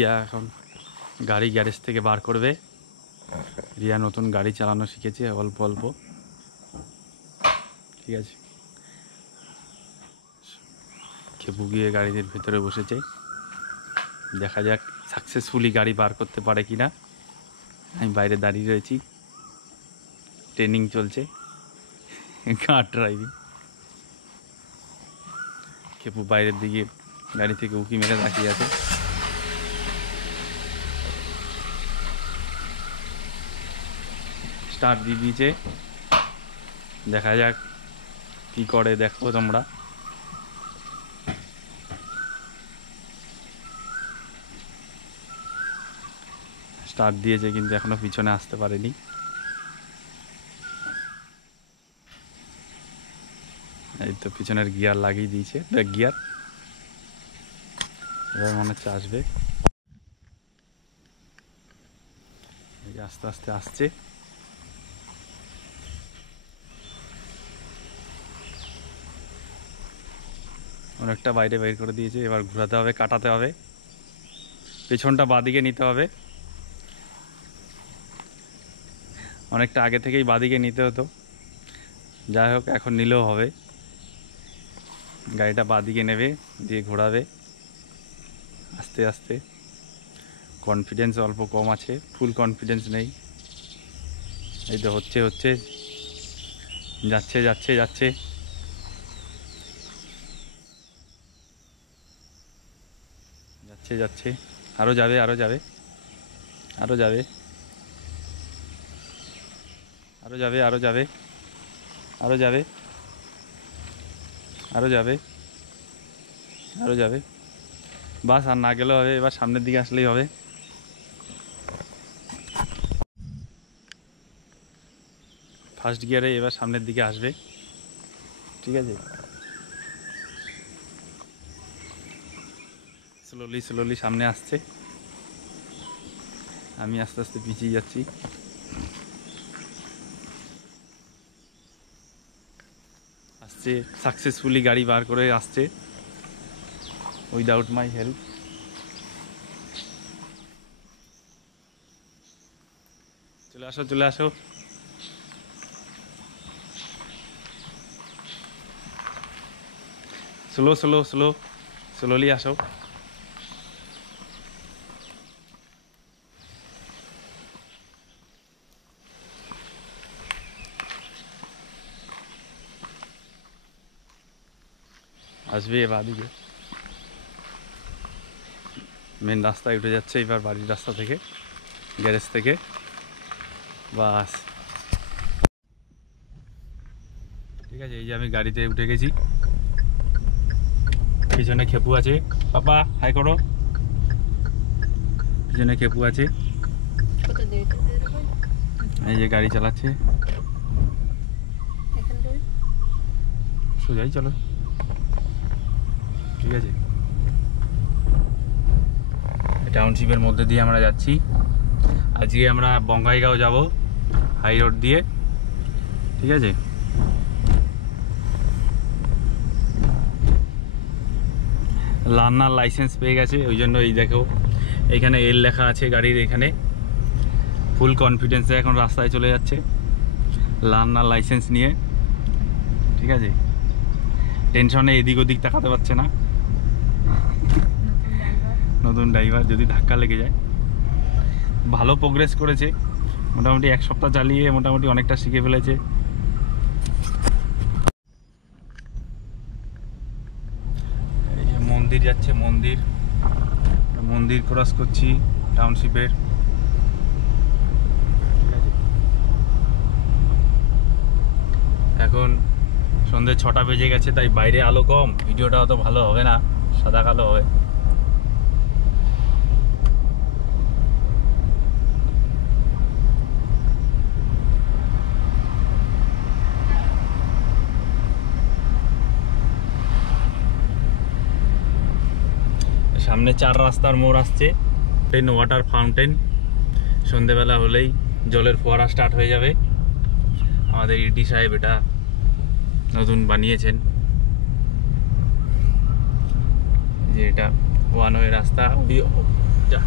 রিয়া এখন গাড়ি গ্যারেজ থেকে বার করবে। রিয়া নতুন গাড়ি চালানো শিখেছে অল্প অল্প, ঠিক আছে। খেপু গিয়ে গাড়ির ভিতরে বসেছে, দেখা যাক সাকসেসফুলি গাড়ি বার করতে পারে কিনা। আমি বাইরে দাঁড়িয়ে রয়েছি, ট্রেনিং চলছে কার ড্রাইভিং। খেপু বাইরের দিকে গাড়ি থেকে উঁকি মেরে তাকিয়ে আছে। স্টার্ট দিয়ে দিয়েছে, দেখা যাক কি করে, দেখো তোমরা। স্টার্ট দিয়েছে কিন্তু এখনো পিছনে আসতে পারেনি। এই তো পিছনের গিয়ার লাগিয়ে দিয়েছে, ব্যাক গিয়ার। এবার মনে হচ্ছে আসবে, আস্তে আস্তে আসছে। অনেকটা বাইরে বের করে দিয়েছে, এবার ঘোরাতে হবে, কাটাতে হবে, পেছনটা বাঁদিকে নিতে হবে। অনেকটা আগে থেকেই বাঁদিকে নিতে হতো, যাই হোক এখন নিলেও হবে। গাড়িটা বাঁদিকে নেবে, দিয়ে ঘোরাবে আস্তে আস্তে। কনফিডেন্স অল্প কম আছে, ফুল কনফিডেন্স নেই। এই তো হচ্ছে হচ্ছে, যাচ্ছে যাচ্ছে যাচ্ছে, যাচ্ছে যাচ্ছে, আরও যাবে আরও যাবে আরও যাবে আরও যাবে আরও যাবে আরও যাবে আরও যাবে আরও যাবে। বাস আর না গেলেও হবে, এবার সামনের দিকে আসলেই হবে। ফার্স্ট গিয়ারে এবার সামনের দিকে আসবে, ঠিক আছে। স্লোলি স্লোলি সামনে আসছে, আমি আস্তে আস্তে পিছিয়ে যাচ্ছি। আসছে, সাকসেসফুলি গাড়ি বার করে আসছে, উইদাউট মাই হেল্প। চলে আসো চলে আসো, স্লো স্লো স্লো, স্লোলি আসো। আসবে এবার দিকে, মেন রাস্তায় উঠে যাচ্ছে এবার, বাড়ির রাস্তা থেকে, গ্যারেজ থেকে। বাস ঠিক আছে, এই যে আমি গাড়িতে উঠে গেছি, পিছনে খেপু আছে। পাপা হাই করো, পিছনে খেপু আছে। এই যে গাড়ি চালাচ্ছে, সোজাই চলো, ঠিক আছে। টাউনশিপের মধ্যে দিয়ে আমরা যাচ্ছি। আজকে আমরা বঙ্গাইগাঁও যাব হাই রোড দিয়ে, ঠিক আছে। লার্নার লাইসেন্স পেয়ে গেছে, ওই জন্য এই দেখো এখানে এল লেখা আছে গাড়ির এখানে। ফুল কনফিডেন্সে এখন রাস্তায় চলে যাচ্ছে লার্নার লাইসেন্স নিয়ে, ঠিক আছে। টেনশনে এদিক ওদিক তাকাতে পারছে না, নতুন ড্রাইভার, যদি ধাক্কা লেগে যায়। ভালো প্রোগ্রেস করেছে, মোটামুটি এক সপ্তাহ চালিয়ে মোটামুটি অনেকটা শিখে ফেলেছে। এই যে মন্দির যাচ্ছে, মন্দির মন্দির ক্রস করছি টাউনশিপের, ঠিক আছে। এখন সন্ধ্যে 6টা বেজে গেছে, তাই বাইরে আলো কম, ভিডিওটা অত ভালো হবে না, সাদা কালো হবে। সামনে 4 রাস্তার মোড় আসছে, ওয়াটার ফাউন্টেন। সন্ধেবেলা হলেই জলের ফোয়ারা স্টার্ট হয়ে যাবে। আমাদের ইটি সাহেব এটা নতুন বানিয়েছেন, যে এটা ওয়ান ওয়ে রাস্তা, যা